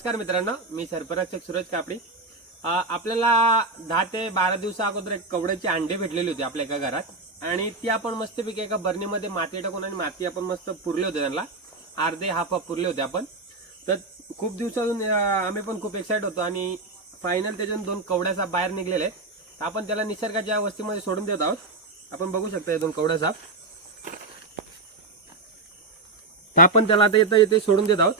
नमस्कार मित्रांनो मी सरपरक्षक सूरज कापडी. आपल्याला दहा ते बारा दिवसा अगोदर एक कवड्याची अंडे भेटलेली होती आपल्या एका घरात. आणि ती आपण मस्तपैकी एका बरणीमध्ये माती टाकून आणि माती आपण मस्त पुरले होते त्यांना. अर्धे हाफ हाफ पुरले होते आपण. तर खूप दिवसातून आम्ही पण खूप एक्साइट होतो आणि फायनल त्याच्यातून दोन कवड्या बाहेर निघलेले आहेत. तर आपण त्याला निसर्गाच्या वस्तीमध्ये सोडून देत आहोत. आपण बघू शकता हे दोन कवड्या साप तर आपण त्याला आता येतं येते सोडून देत आहोत.